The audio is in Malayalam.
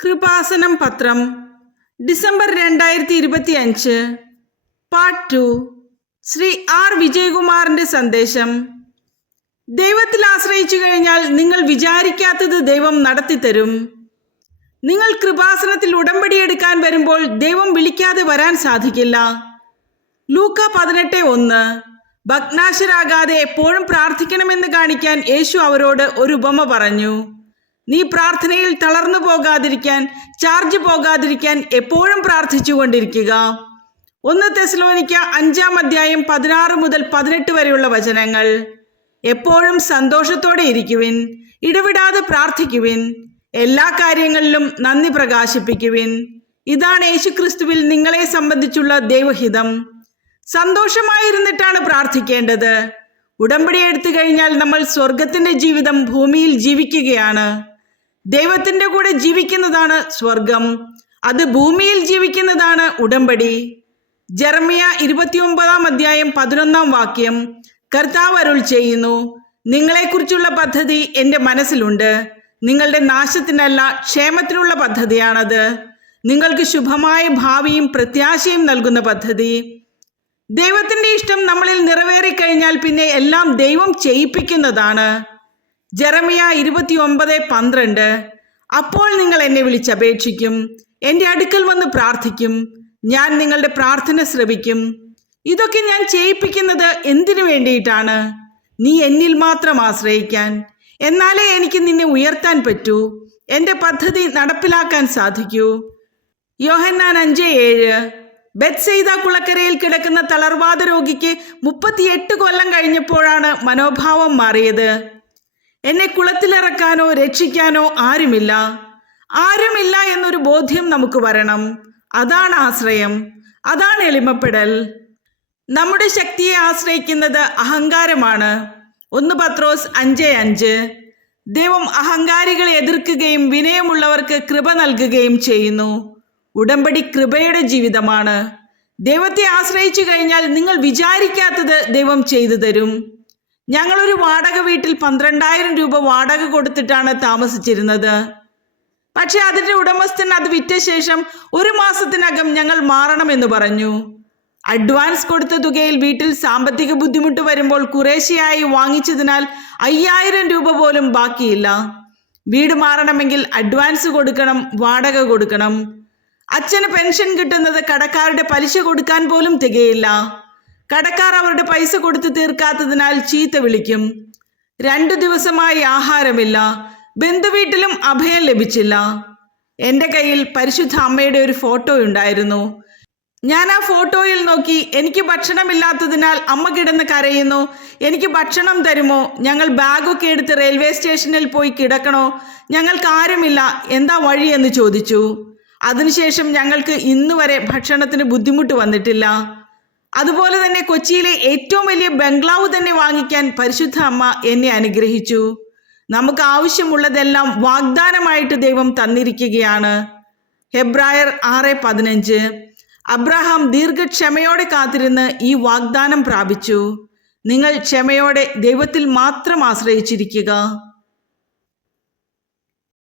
കൃപാസനം പത്രം ഡിസംബർ 2025 പാർട്ട് 2 ശ്രീ ആർ വിജയകുമാറിൻ്റെ സന്ദേശം. ദൈവത്തിൽ ആശ്രയിച്ചു കഴിഞ്ഞാൽ നിങ്ങൾ വിചാരിക്കാത്തത് ദൈവം നടത്തിത്തരും. നിങ്ങൾ കൃപാസനത്തിൽ ഉടമ്പടിയെടുക്കാൻ വരുമ്പോൾ ദൈവം വിളിക്കാതെ വരാൻ സാധിക്കില്ല. ലൂക്ക 18:1. ഭഗ്നാശരാകാതെ എപ്പോഴും പ്രാർത്ഥിക്കണമെന്ന് കാണിക്കാൻ യേശു അവരോട് ഒരു ഉപമ പറഞ്ഞു. നീ പ്രാർത്ഥനയിൽ തളർന്നു പോകാതിരിക്കാൻ, ചാർജ് പോകാതിരിക്കാൻ എപ്പോഴും പ്രാർത്ഥിച്ചു കൊണ്ടിരിക്കുക. 1 തെസ്സലോനിക്ക 5:16 മുതൽ 18 വരെയുള്ള വചനങ്ങൾ. എപ്പോഴും സന്തോഷത്തോടെ ഇരിക്കുവിൻ, ഇടവിടാതെ പ്രാർത്ഥിക്കുവിൻ, എല്ലാ കാര്യങ്ങളിലും നന്ദി പ്രകാശിപ്പിക്കുവിൻ. ഇതാണ് യേശുക്രിസ്തുവിൽ നിങ്ങളെ സംബന്ധിച്ചുള്ള ദൈവഹിതം. സന്തോഷമായിരുന്നിട്ടാണ് പ്രാർത്ഥിക്കേണ്ടത്. ഉടമ്പടി എടുത്തു കഴിഞ്ഞാൽ നമ്മൾ സ്വർഗത്തിൻ്റെ ജീവിതം ഭൂമിയിൽ ജീവിക്കുകയാണ്. ദൈവത്തിൻ്റെ കൂടെ ജീവിക്കുന്നതാണ് സ്വർഗം, അത് ഭൂമിയിൽ ജീവിക്കുന്നതാണ് ഉടമ്പടി. ജെറമ്യ 29:11 കർത്താവ് അരുൾ ചെയ്യുന്നു, നിങ്ങളെക്കുറിച്ചുള്ള പദ്ധതി എൻ്റെ മനസ്സിലുണ്ട്, നിങ്ങളുടെ നാശത്തിനല്ല ക്ഷേമത്തിനുള്ള പദ്ധതിയാണത്, നിങ്ങൾക്ക് ശുഭമായ ഭാവിയും പ്രത്യാശയും നൽകുന്ന പദ്ധതി. ദൈവത്തിൻ്റെ ഇഷ്ടം നമ്മളിൽ നിറവേറിക്കഴിഞ്ഞാൽ പിന്നെ എല്ലാം ദൈവം ചെയ്യിപ്പിക്കുന്നതാണ്. ജെറമ്യ 29:12 അപ്പോൾ നിങ്ങൾ എന്നെ വിളിച്ചപേക്ഷിക്കും, എൻ്റെ അടുക്കൽ വന്ന് പ്രാർത്ഥിക്കും, ഞാൻ നിങ്ങളുടെ പ്രാർത്ഥന ശ്രവിക്കും. ഇതൊക്കെ ഞാൻ ചെയ്യിപ്പിക്കുന്നത് എന്തിനു വേണ്ടിയിട്ടാണ്? നീ എന്നിൽ മാത്രം ആശ്രയിക്കാൻ. എന്നാലേ എനിക്ക് നിന്നെ ഉയർത്താൻ പറ്റൂ, എൻ്റെ പദ്ധതി നടപ്പിലാക്കാൻ സാധിക്കൂ. യോഹന്നാൻ 5:7. ബെത്സയിദ കുളക്കരയിൽ കിടക്കുന്ന തളർവാദ രോഗിക്ക് 38 കൊല്ലം കഴിഞ്ഞപ്പോഴാണ് മനോഭാവം മാറിയത്. എന്നെ കുളത്തിലിറക്കാനോ രക്ഷിക്കാനോ ആരുമില്ല എന്നൊരു ബോധ്യം നമുക്ക് വരണം. അതാണ് ആശ്രയം, അതാണ് എളിമപ്പെടൽ. നമ്മുടെ ശക്തിയെ ആശ്രയിക്കുന്നത് അഹങ്കാരമാണ്. 1 പത്രോസ് 5:5. ദൈവം അഹങ്കാരികളെ എതിർക്കുകയും വിനയമുള്ളവർക്ക് കൃപ നൽകുകയും ചെയ്യുന്നു. ഉടമ്പടി കൃപയുടെ ജീവിതമാണ്. ദൈവത്തെ ആശ്രയിച്ചു കഴിഞ്ഞാൽ നിങ്ങൾ വിചാരിക്കാത്തത് ദൈവം ചെയ്തു തരും. ഞങ്ങളൊരു വാടക വീട്ടിൽ 12,000 രൂപ വാടക കൊടുത്തിട്ടാണ് താമസിച്ചിരുന്നത്. പക്ഷെ അതിൻ്റെ ഉടമസ്ഥൻ അത് വിറ്റ ശേഷം 1 മാസത്തിനകം ഞങ്ങൾ മാറണമെന്ന് പറഞ്ഞു. അഡ്വാൻസ് കൊടുത്ത തുകയിൽ വീട്ടിൽ സാമ്പത്തിക ബുദ്ധിമുട്ട് വരുമ്പോൾ കുറേശ്ശെയായി വാങ്ങിച്ചതിനാൽ 5,000 രൂപ പോലും ബാക്കിയില്ല. വീട് മാറണമെങ്കിൽ അഡ്വാൻസ് കൊടുക്കണം, വാടക കൊടുക്കണം. അച്ഛന് പെൻഷൻ കിട്ടുന്നത് കടക്കാരുടെ പലിശ കൊടുക്കാൻ പോലും തികയില്ല. കടക്കാർ അവരുടെ പൈസ കൊടുത്ത് തീർക്കാത്തതിനാൽ ചീത്ത വിളിക്കും. 2 ദിവസമായി ആഹാരമില്ല. ബന്ധുവീട്ടിലും അഭയം ലഭിച്ചില്ല. എൻ്റെ കയ്യിൽ പരിശുദ്ധ അമ്മയുടെ ഒരു ഫോട്ടോ ഉണ്ടായിരുന്നു. ഞാൻ ആ ഫോട്ടോയിൽ നോക്കി, എനിക്ക് ഭക്ഷണമില്ലാത്തതിനാൽ അമ്മ കിടന്ന് കരയുന്നു, എനിക്ക് ഭക്ഷണം തരുമോ, ഞങ്ങൾ ബാഗൊക്കെ എടുത്ത് റെയിൽവേ സ്റ്റേഷനിൽ പോയി കിടക്കണോ, ഞങ്ങൾക്ക് ആരുമില്ല, എന്താ വഴി എന്ന് ചോദിച്ചു. അതിനുശേഷം ഞങ്ങൾക്ക് ഇന്നുവരെ ഭക്ഷണത്തിന് ബുദ്ധിമുട്ട് വന്നിട്ടില്ല. അതുപോലെ തന്നെ കൊച്ചിയിലെ ഏറ്റവും വലിയ ബംഗ്ലാവ് തന്നെ വാങ്ങിക്കാൻ പരിശുദ്ധ അമ്മ എന്നെ അനുഗ്രഹിച്ചു. നമുക്ക് ആവശ്യമുള്ളതെല്ലാം വാഗ്ദാനമായിട്ട് ദൈവം തന്നിരിക്കുകയാണ്. ഹെബ്രായർ 6:15. അബ്രഹാം ദീർഘക്ഷമയോടെ കാത്തിരുന്ന് ഈ വാഗ്ദാനം പ്രാപിച്ചു. നിങ്ങൾ ക്ഷമയോടെ ദൈവത്തിൽ മാത്രം ആശ്രയിച്ചിരിക്കുക.